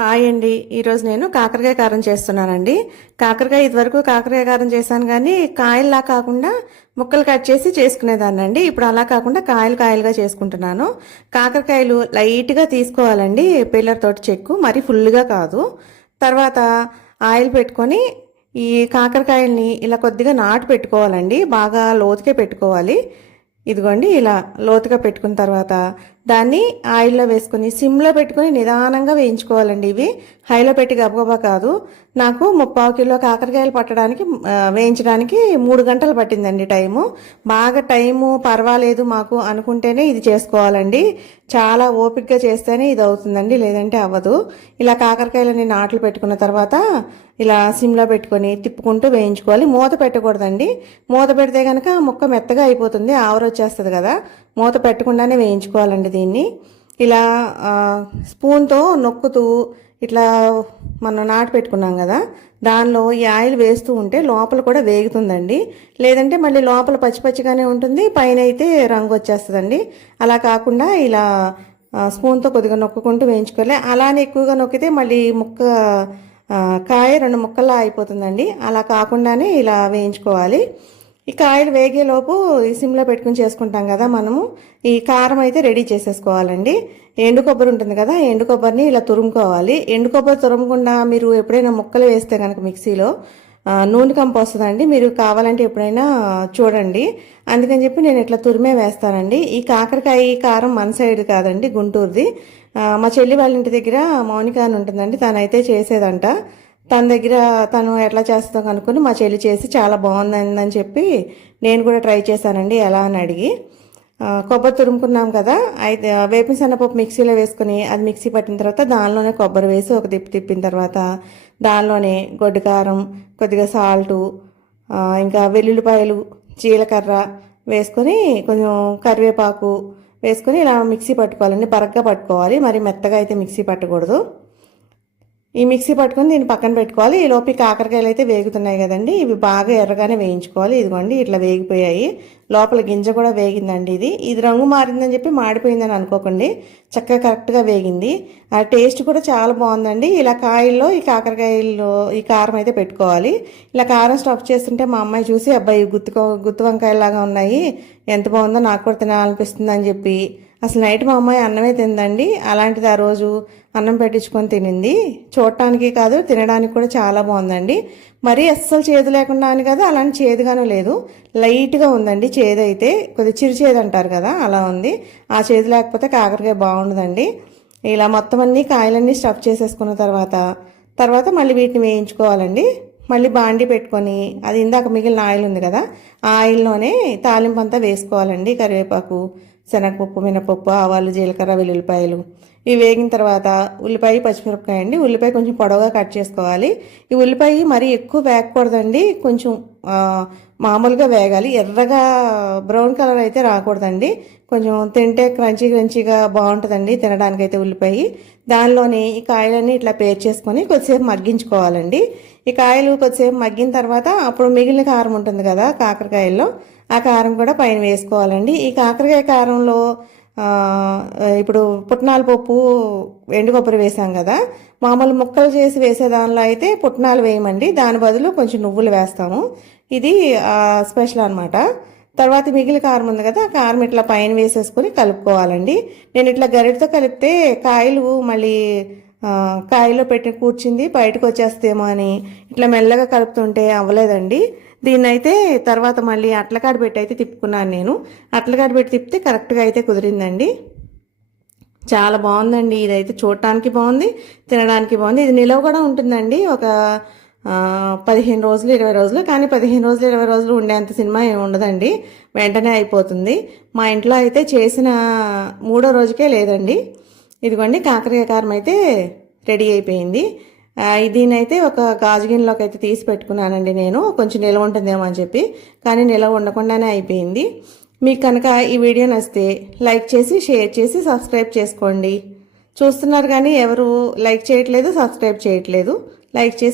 Hi అండి. ఈరోజు నేను కాకరకాయ కారం చేస్తున్నానండి. కాకరకాయ ఇదివరకు కాకరకాయ కారం చేశాను కానీ కాయల్లా కాకుండా ముక్కలు కట్ చేసి చేసుకునేదాన్ని అండి. ఇప్పుడు అలా కాకుండా కాయలు కాయలుగా చేసుకుంటున్నాను. కాకరకాయలు లైట్గా తీసుకోవాలండి. పిల్లర్ తోటి చెక్కు మరీ ఫుల్గా కాదు. తర్వాత ఆయిల్ పెట్టుకొని ఈ కాకరకాయల్ని ఇలా కొద్దిగా నాటు పెట్టుకోవాలండి. బాగా లోతుకే పెట్టుకోవాలి. ఇదిగోండి ఇలా లోతుగా పెట్టుకున్న తర్వాత దాన్ని ఆయిల్లో వేసుకొని సిమ్లో పెట్టుకొని నిదానంగా వేయించుకోవాలండి ఇవి. హైలో పెట్టి గబగబా కాదు. నాకు ముప్పావు కిలో కాకరకాయలు పట్టడానికి వేయించడానికి మూడు గంటలు పట్టిందండి టైము. బాగా టైము పర్వాలేదు మాకు అనుకుంటేనే ఇది చేసుకోవాలండి. చాలా ఓపిక్గా చేస్తేనే ఇది అవుతుందండి లేదంటే అవ్వదు. ఇలా కాకరకాయలని నాట్లు పెట్టుకున్న తర్వాత ఇలా సిమ్లో పెట్టుకొని తిప్పుకుంటూ వేయించుకోవాలి. మూత పెట్టకూడదండి. మూత పెడితే కనుక ముక్క మెత్తగా అయిపోతుంది ఆవర వచ్చేస్తుంది కదా. మూత పెట్టకుండానే వేయించుకోవాలండి దీన్ని. ఇలా స్పూన్తో నొక్కుతూ ఇట్లా మనం నాటు పెట్టుకున్నాం కదా దానిలో ఈ ఆయిల్ వేస్తూ ఉంటే లోపల కూడా వేగుతుందండి. లేదంటే మళ్ళీ లోపల పచ్చి పచ్చిగానే ఉంటుంది పైన అయితే రంగు వచ్చేస్తుందండి. అలా కాకుండా ఇలా స్పూన్తో కొద్దిగా నొక్కుకుంటూ వేయించుకోవాలి. అలానే ఎక్కువగా నొక్కితే మళ్ళీ ముక్క కాయ రెండు ముక్కల్లా అయిపోతుందండి. అలా కాకుండానే ఇలా వేయించుకోవాలి. ఈ కాయలు వేగేలోపు ఈ సిమ్లో పెట్టుకుని చేసుకుంటాం కదా మనము. ఈ కారం అయితే రెడీ చేసేసుకోవాలండి. ఎండు కొబ్బరి ఉంటుంది కదా ఎండు కొబ్బరిని ఇలా తురుముకోవాలి. ఎండు కొబ్బరి తురుమకుండా మీరు ఎప్పుడైనా ముక్కలు వేస్తే కనుక మిక్సీలో నూనె కంపు వస్తుందండి. మీరు కావాలంటే ఎప్పుడైనా చూడండి. అందుకని చెప్పి నేను ఇట్లా తురిమే వేస్తానండి. ఈ కాకరకాయ కారం మన సైడ్ కాదండి గుంటూరుది. మా చెల్లి వాళ్ళ ఇంటి దగ్గర మౌనిక అని ఉంటుందండి తనైతే చేసేదంట. తన దగ్గర తను ఎట్లా చేస్తుందో కనుక్కొని మా చెల్లి చేసి చాలా బాగుందని చెప్పి నేను కూడా ట్రై చేశానండి ఎలా అని అడిగి. కొబ్బరి తురుముకున్నాం కదా అయితే వేపిన శనగపప్పు మిక్సీలో వేసుకుని అది మిక్సీ పట్టిన తర్వాత దానిలోనే కొబ్బరి వేసి ఒక తిప్పి తిప్పిన తర్వాత దానిలోనే గొడ్డు కారం కొద్దిగా సాల్టు ఇంకా వెల్లుల్లిపాయలు జీలకర్ర వేసుకొని కొంచెం కరివేపాకు వేసుకొని ఇలా మిక్సీ పట్టుకోవాలండి బరగ్గా పట్టుకోవాలి మరి మెత్తగా అయితే మిక్సీ పట్టకూడదు. ఈ మిక్సీ పట్టుకొని దీన్ని పక్కన పెట్టుకోవాలి. ఈ లోపు కాకరకాయలు అయితే వేగుతున్నాయి కదండి. ఇవి బాగా ఎర్రగానే వేయించుకోవాలి. ఇదిగోండి ఇట్లా వేగిపోయాయి. లోపల గింజ కూడా వేగిందండి ఇది. ఇది రంగు మారిందని చెప్పి మాడిపోయిందని అనుకోకండి. చక్కగా కరెక్ట్గా వేగింది. ఆ టేస్ట్ కూడా చాలా బాగుందండి. ఇలా కాయల్లో ఈ కాకరకాయల్లో ఈ కారం అయితే పెట్టుకోవాలి. ఇలా కారం స్టఫ్ చేస్తుంటే మా అమ్మాయి చూసి అబ్బాయి గుత్తు గుత్తి వంకాయలాగా ఉన్నాయి. ఎంత బాగుందో నాకు కూడా తినాలనిపిస్తుంది అని చెప్పి అసలు నైట్ మా అమ్మాయి అన్నమే తిందండి. అలాంటిది ఆ రోజు అన్నం పెట్టించుకొని తినింది. చూడటానికి కాదు తినడానికి కూడా చాలా బాగుందండి. మరీ అస్సలు చేదు లేకుండా అని కాదు అలాంటి చేదుగాను లేదు. లైట్గా ఉందండి చేదు అయితే. కొద్దిగా చిరు చేదు అంటారు కదా అలా ఉంది. ఆ చేదు లేకపోతే కాకరకాయ బాగుండదండి. ఇలా మొత్తం అన్ని కాయలన్నీ స్టఫ్ చేసేసుకున్న తర్వాత తర్వాత మళ్ళీ వీటిని వేయించుకోవాలండి. మళ్ళీ బాండి పెట్టుకొని అది ఇందాక మిగిలిన ఆయిల్ ఉంది కదా ఆ ఆయిల్లోనే తాలింపు అంతా వేసుకోవాలండి కరివేపాకు. శనగపప్పు మినపప్పు ఆవాలు జీలకర్ర వెల్లుల్లిపాయలు ఇవి వేగిన తర్వాత ఉల్లిపాయ పచ్చిమిరపకాయ అండి. ఉల్లిపాయ కొంచెం పొడవుగా కట్ చేసుకోవాలి. ఈ ఉల్లిపాయ మరీ ఎక్కువ వేగకూడదండి. కొంచెం మామూలుగా వేగాలి. ఎర్రగా బ్రౌన్ కలర్ అయితే రాకూడదండి. కొంచెం తింటే క్రంచీ క్రంచీగా బాగుంటుందండి తినడానికి అయితే ఉల్లిపాయ. దానిలోని ఈ కాయలన్నీ ఇట్లా పేర్చేసుకొని కొద్దిసేపు మగ్గించుకోవాలండి. ఈ కాయలు కొద్దిసేపు మగ్గిన తర్వాత అప్పుడు మిగిలిన కారం ఉంటుంది కదా కాకరకాయల్లో. ఆ కారం కూడా పైన వేసుకోవాలండి. ఈ కాకరకాయ కారంలో ఇప్పుడు పుట్నాల పప్పు ఎండు కొబ్బరి వేసాం కదా మామూలు ముక్కలు చేసి వేసే దానిలో అయితే పుట్నాలు వేయమండి. దాని బదులు కొంచెం నువ్వులు వేస్తాము. ఇది స్పెషల్ అనమాట తర్వాత మిగిలిన కారం ఉంది కదా కారం ఇట్లా పైన వేసేసుకొని కలుపుకోవాలండి. నేను ఇట్లా గరిటతో కలిపితే కాయలు మళ్ళీ కాయలో పెట్టి కూర్చుంది బయటకు వచ్చేస్తేమో అని ఇట్లా మెల్లగా కలుపుతుంటే అవ్వలేదండి. దీన్ని అయితే తర్వాత మళ్ళీ అట్లకాడ పెట్టి అయితే తిప్పుకున్నాను నేను. అట్లకాడ పెట్టి తిప్పితే కరెక్ట్గా అయితే కుదిరిందండి. చాలా బాగుందండి. ఇదైతే చూడటానికి బాగుంది తినడానికి బాగుంది. ఇది నిలవ కూడా ఉంటుందండి. ఒక పదిహేను రోజులు ఇరవై రోజులు. కానీ పదిహేను రోజులు ఇరవై రోజులు ఉండేంత సినిమా ఏమి ఉండదండి. వెంటనే అయిపోతుంది. మా ఇంట్లో అయితే చేసిన మూడో రోజుకే లేదండి. ఇదిగోండి కాకరకాయ కారం అయితే రెడీ అయిపోయింది. దీనైతే ఒక గాజు గిన్నెలోకి అయితే తీసి పెట్టుకున్నానండి నేను. కొంచెం నిలవ ఉంటుందేమో అని చెప్పి. కానీ నిలవ ఉండకుండానే అయిపోయింది. మీకు కనుక ఈ వీడియో నచ్చితే లైక్ చేసి షేర్ చేసి సబ్స్క్రైబ్ చేసుకోండి. చూస్తున్నారు కానీ ఎవరు లైక్ చేయట్లేదు సబ్స్క్రైబ్ చేయట్లేదు. లైక్ చేసి